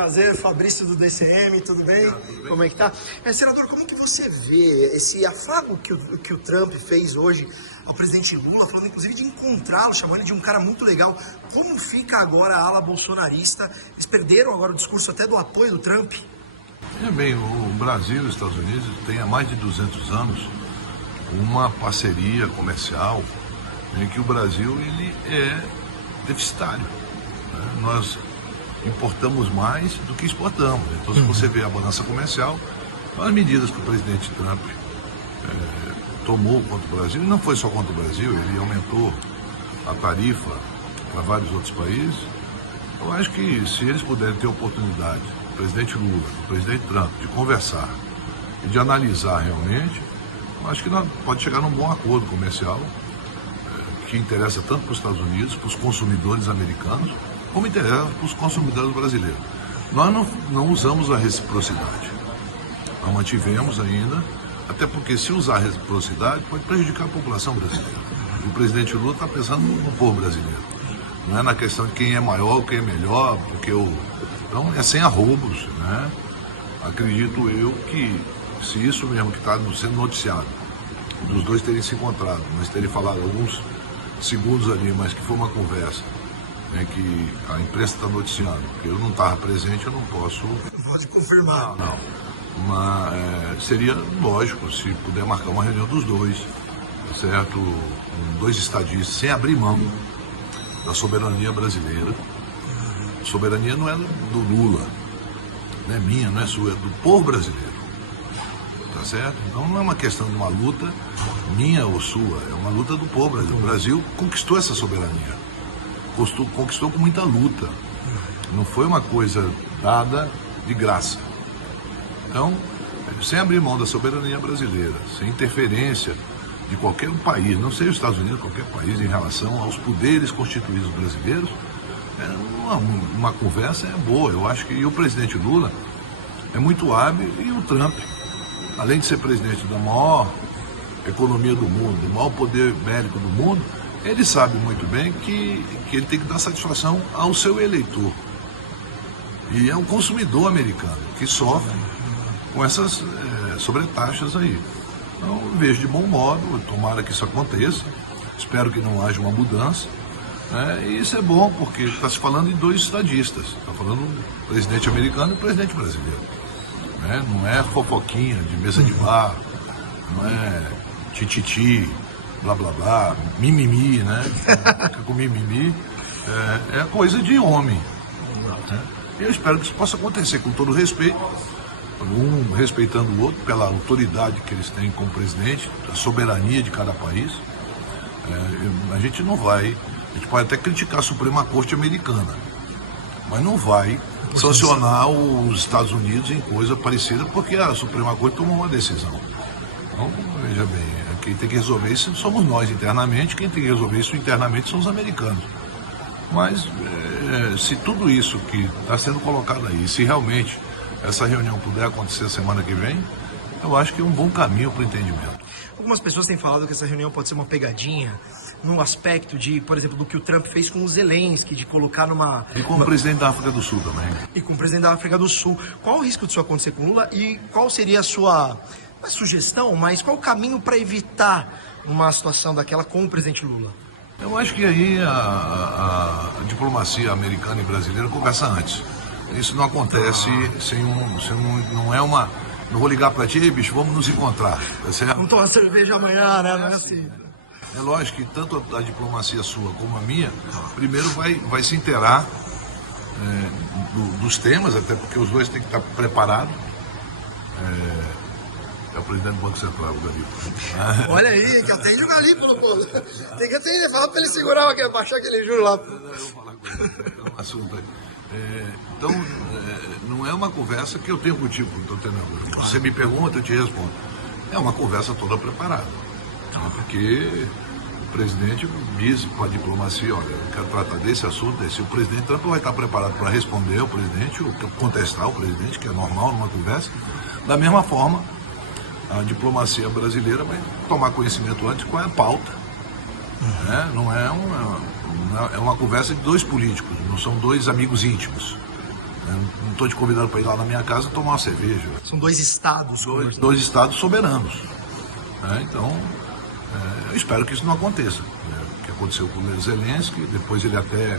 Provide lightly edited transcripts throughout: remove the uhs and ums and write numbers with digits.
Prazer, Fabrício do DCM, tudo bem? Tudo bem? Como é que tá? Senador, como que você vê esse afago que o Trump fez hoje ao presidente Lula, falando inclusive de encontrá-lo, chamando ele de um cara muito legal? Como fica agora a ala bolsonarista? Eles perderam agora o discurso até do apoio do Trump? Bem, o Brasil e os Estados Unidos têm há mais de 200 anos uma parceria comercial em que o Brasil ele é deficitário. Né? Nós importamos mais do que exportamos. Então, se você vê a balança comercial, as medidas que o presidente Trump tomou contra o Brasil, e não foi só contra o Brasil, ele aumentou a tarifa para vários outros países. Eu acho que se eles puderem ter a oportunidade, o presidente Lula, o presidente Trump, de conversar e de analisar realmente, eu acho que nós pode chegar num bom acordo comercial que interessa tanto para os Estados Unidos, para os consumidores americanos, como interessa para os consumidores brasileiros. Nós não usamos a reciprocidade. Nós mantivemos ainda, até porque se usar a reciprocidade pode prejudicar a população brasileira. E o presidente Lula está pensando no povo brasileiro. Não é na questão de quem é maior, quem é melhor, porque então é sem arroubos, né? Acredito eu que se isso mesmo que está sendo noticiado, dos dois terem se encontrado, mas terem falado alguns segundos ali, mas que foi uma conversa, né, que a imprensa está noticiando, que eu não estava presente, eu não posso... Pode confirmar. Não. Mas seria lógico se puder marcar uma reunião dos dois, certo? Com dois estadistas, sem abrir mão da soberania brasileira. Soberania não é do Lula, não é minha, não é sua, é do povo brasileiro. Tá certo? Então não é uma questão de uma luta minha ou sua, é uma luta do povo brasileiro. O Brasil conquistou essa soberania, conquistou com muita luta. Não foi uma coisa dada de graça. Então, sem abrir mão da soberania brasileira, sem interferência de qualquer país, não seja os Estados Unidos, qualquer país, em relação aos poderes constituídos brasileiros, uma conversa é boa. Eu acho que e o presidente Lula é muito hábil e o Trump, além de ser presidente da maior economia do mundo, do maior poder bélico do mundo, ele sabe muito bem que ele tem que dar satisfação ao seu eleitor. E é o consumidor americano que sofre com essas sobretaxas aí. Então, vejo de bom modo, tomara que isso aconteça, espero que não haja uma mudança. E isso é bom, porque está se falando em dois estadistas, está falando o presidente americano e o presidente brasileiro. Não é fofoquinha de mesa de bar, não é tititi, blá blá blá, mimimi, né? Fica com mimimi, é coisa de homem. Eu espero que isso possa acontecer com todo respeito, um respeitando o outro pela autoridade que eles têm como presidente, a soberania de cada país. A gente pode até criticar a Suprema Corte americana, mas não vai sancionar os Estados Unidos em coisa parecida, porque a Suprema Corte tomou uma decisão. Então, veja bem, quem tem que resolver isso somos nós internamente, quem tem que resolver isso internamente são os americanos. Mas se tudo isso que está sendo colocado aí, se realmente essa reunião puder acontecer semana que vem, eu acho que é um bom caminho para o entendimento. Algumas pessoas têm falado que essa reunião pode ser uma pegadinha, no aspecto de, por exemplo, do que o Trump fez com o Zelensky, de colocar numa... E com o presidente da África do Sul também. E com o presidente da África do Sul. Qual o risco disso acontecer com o Lula e qual seria a sua, não é sugestão, mas qual o caminho para evitar uma situação daquela com o presidente Lula? Eu acho que aí a diplomacia americana e brasileira conversa antes. Isso não acontece não é uma... Não vou ligar para ti, bicho, vamos nos encontrar. Tá certo? Vamos tomar cerveja amanhã, né? Não é assim. É lógico que tanto a diplomacia sua como a minha, primeiro vai se inteirar dos temas, até porque os dois têm que estar preparados. É o presidente do Banco Central, o Garipo. Olha aí, que atende o Garipo, pô. Tem que atender, fala para ele segurar, baixar aquele juro lá. Eu vou falar com ele, é um assunto aí. Então, não é uma conversa que eu tenho contigo, estou tendo agora. Você me pergunta, eu te respondo. É uma conversa toda preparada. Porque o presidente diz para a diplomacia, olha, eu quero tratar desse assunto, o presidente tanto vai estar preparado para responder ao presidente, ou contestar o presidente, que é normal numa conversa. Da mesma forma, a diplomacia brasileira vai tomar conhecimento antes qual é a pauta. Não é uma conversa de dois políticos, não são dois amigos íntimos. Não estou te convidando para ir lá na minha casa tomar uma cerveja. São dois estados. Dois estados soberanos. Então, eu espero que isso não aconteça. O que aconteceu com o Zelensky, depois ele até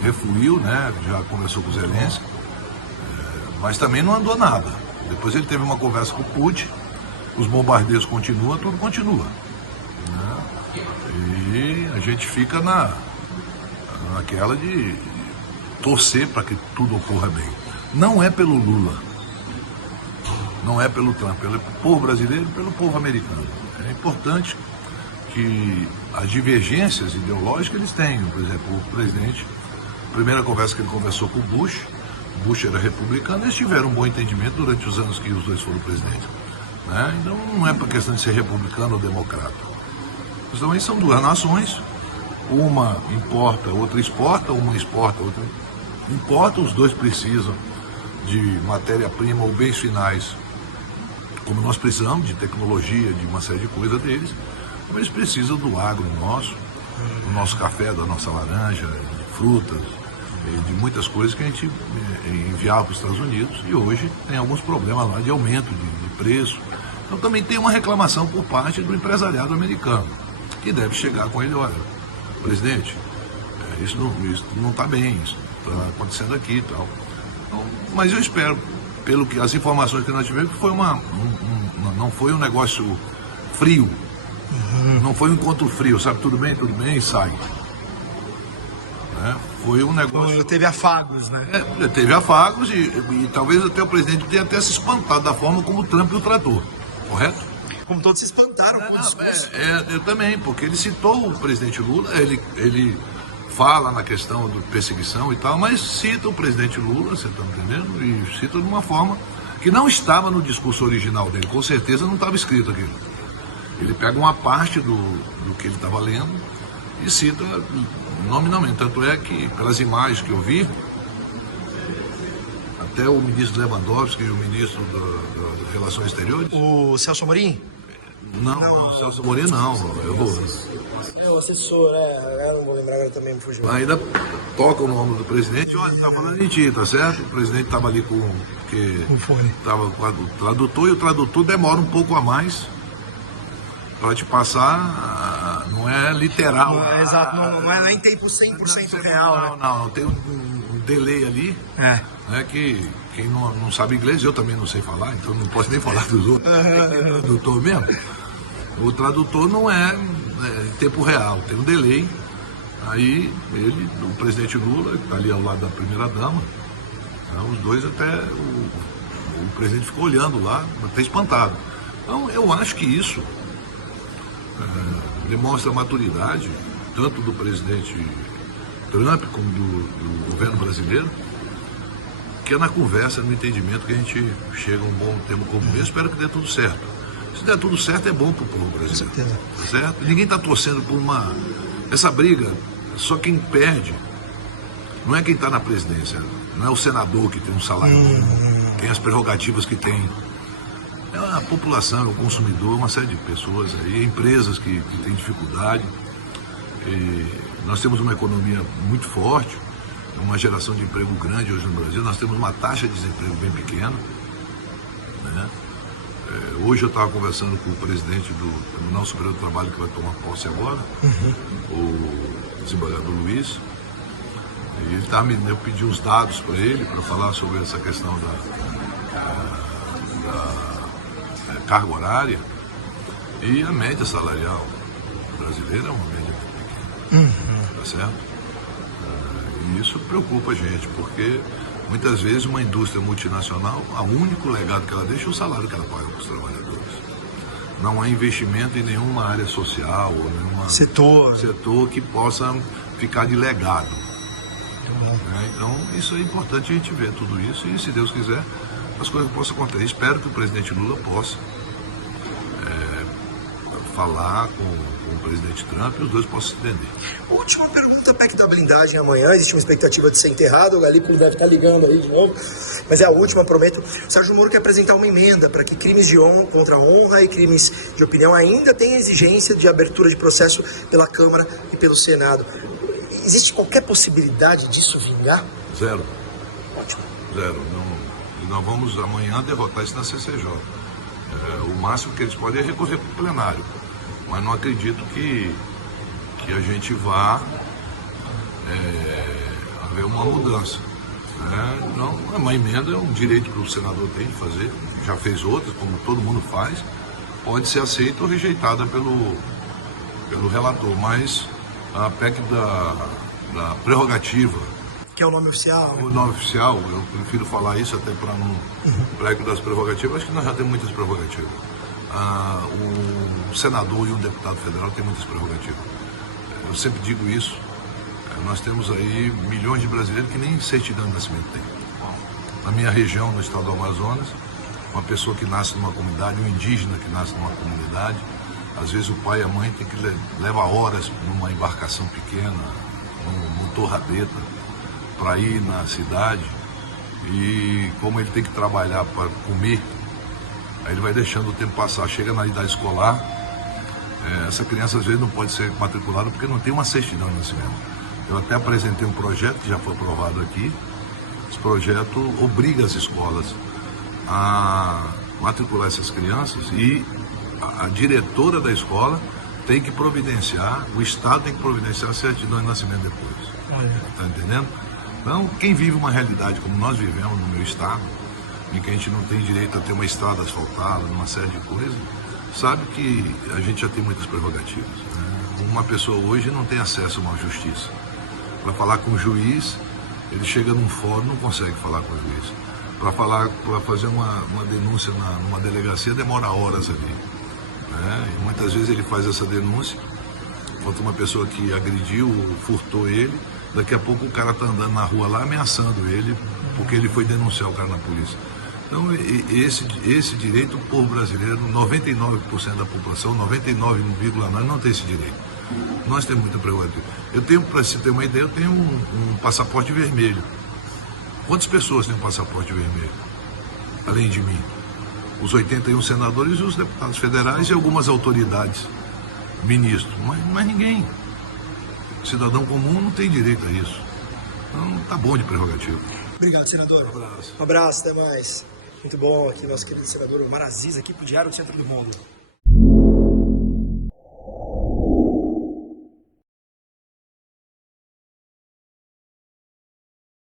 refluiu, né? Já conversou com o Zelensky, mas também não andou nada. Depois ele teve uma conversa com o Putin, os bombardeios continuam, tudo continua. E a gente fica naquela de torcer para que tudo ocorra bem. Não é pelo Lula, não é pelo Trump, é pelo povo brasileiro e pelo povo americano. É importante que as divergências ideológicas eles tenham. Por exemplo, o presidente, a primeira conversa que ele conversou com o Bush era republicano, eles tiveram um bom entendimento durante os anos que os dois foram presidentes. Então não é para questão de ser republicano ou democrata. Mas também são duas nações, uma importa, outra exporta, uma exporta, outra importa, os dois precisam de matéria-prima ou bens finais, como nós precisamos, de tecnologia, de uma série de coisas deles, mas eles precisam do agro nosso, do nosso café, da nossa laranja, de frutas, de muitas coisas que a gente enviava para os Estados Unidos e hoje tem alguns problemas lá de aumento de preço. Então também tem uma reclamação por parte do empresariado americano, que deve chegar com ele, olha, presidente, isso não está bem, isso está acontecendo aqui e tal. Então, mas eu espero, pelo que as informações que nós tivemos, que foi não foi um negócio frio, não foi um encontro frio, sabe, tudo bem, e sai. Foi um negócio... Teve afagos, né? Teve afagos e talvez até o presidente tenha até se espantado da forma como o Trump o tratou, correto? Como todos se espantaram com o discurso. Eu também, porque ele citou o presidente Lula, ele fala na questão da perseguição e tal, mas cita o presidente Lula, você está entendendo? E cita de uma forma que não estava no discurso original dele, com certeza não estava escrito aquilo. Ele pega uma parte do que ele estava lendo e cita nominalmente. Tanto é que, pelas imagens que eu vi, até o ministro Lewandowski e o ministro das Relações Exteriores... O Celso Amorim? Não, o Celso Amorim não. É o assessor, eu não vou lembrar agora também, me fugiu. Ainda toca o nome do presidente, olha, está falando em ti, tá certo? O presidente estava ali com o fone. Estava com o tradutor, e o tradutor demora um pouco a mais para te passar, não é literal. Exato, não é nem tempo 100% real. Não, tem um delay ali, né, que quem não sabe inglês, eu também não sei falar, então não posso nem falar dos outros. Tem tradutor mesmo. O tradutor não é em tempo real, tem um delay. Aí o presidente Lula, que está ali ao lado da primeira-dama, os dois até, o presidente ficou olhando lá, até espantado. Então eu acho que isso demonstra a maturidade, tanto do presidente Trump como do governo brasileiro, que é na conversa, no entendimento que a gente chega a um bom termo comum. Eu espero que dê tudo certo. Se der tudo certo, é bom para o povo brasileiro. Com certeza. Certo? Ninguém está torcendo por essa briga, só quem perde não é quem está na presidência, não é o senador que tem um salário bom, tem as prerrogativas que tem. É a população, é o consumidor, uma série de pessoas aí, empresas que têm dificuldade. E nós temos uma economia muito forte, uma geração de emprego grande hoje no Brasil, nós temos uma taxa de desemprego bem pequena. Né? Hoje eu estava conversando com o presidente do Tribunal Superior do Trabalho, que vai tomar posse agora, o desembargador Luiz, e eu pedi os dados para ele, para falar sobre essa questão da carga horária, e a média salarial brasileira é uma média pequena, tá certo? E isso preocupa a gente, porque muitas vezes uma indústria multinacional, o único legado que ela deixa é o salário que ela paga para os trabalhadores. Não há investimento em nenhuma área social ou nenhum setor que possa ficar de legado. Então, isso é importante a gente ver tudo isso e, se Deus quiser, as coisas possam acontecer. Espero que o presidente Lula possa falar com o presidente Trump e os dois possam se entender. Última pergunta, PEC da blindagem amanhã, existe uma expectativa de ser enterrado, o Galípolo deve estar ligando aí de novo, mas é a última, prometo. O Sérgio Moro quer apresentar uma emenda para que crimes de honra, contra a honra e crimes de opinião ainda tenham exigência de abertura de processo pela Câmara e pelo Senado. Existe qualquer possibilidade disso vingar? Zero. Ótimo. Zero. E nós vamos amanhã derrotar isso na CCJ. O máximo que eles podem é recorrer para o plenário. Mas não acredito que a gente vá haver uma mudança. Não, uma emenda é um direito que o senador tem de fazer, já fez outras, como todo mundo faz, pode ser aceita ou rejeitada pelo relator, mas a PEC da prerrogativa, Que é o nome oficial. o nome oficial, eu prefiro falar isso até para não PEC das prerrogativas, acho que nós já temos muitas prerrogativas. O senador e o deputado federal têm muitas prerrogativas. Eu sempre digo isso. Nós temos aí milhões de brasileiros que nem certidão de nascimento tem. Na minha região, no estado do Amazonas, uma pessoa que nasce numa comunidade, um indígena que nasce numa comunidade, às vezes o pai e a mãe tem que levar horas numa embarcação pequena, num motor-rabeta, para ir na cidade. E como ele tem que trabalhar para comer, aí ele vai deixando o tempo passar. Chega na idade escolar, essa criança às vezes não pode ser matriculada porque não tem uma certidão de nascimento. Eu até apresentei um projeto que já foi aprovado aqui. Esse projeto obriga as escolas a matricular essas crianças e a diretora da escola tem que providenciar, o Estado tem que providenciar a certidão de nascimento depois. Está entendendo? Então, quem vive uma realidade como nós vivemos no meu estado, em que a gente não tem direito a ter uma estrada asfaltada, uma série de coisas, sabe que a gente já tem muitas prerrogativas. Uma pessoa hoje não tem acesso a uma justiça. Para falar com o juiz, ele chega num fórum, não consegue falar com o juiz. Para fazer uma denúncia numa delegacia, demora horas ali. E muitas vezes ele faz essa denúncia contra uma pessoa que agrediu, furtou ele. Daqui a pouco o cara está andando na rua lá ameaçando ele, porque ele foi denunciar o cara na polícia. Então, esse direito, o povo brasileiro, 99% da população, 99,9% não tem esse direito. Nós temos muita prerrogativa. Eu tenho, para você ter uma ideia, eu tenho um passaporte vermelho. Quantas pessoas têm um passaporte vermelho? Além de mim. Os 81 senadores e os deputados federais e algumas autoridades, ministros. Mas ninguém. Cidadão comum não tem direito a isso. Então, tá bom de prerrogativa. Obrigado, senador. Um abraço. Um abraço, até mais. Muito bom aqui, nosso querido senador Omar Aziz, aqui pro Diário do Centro do Mundo.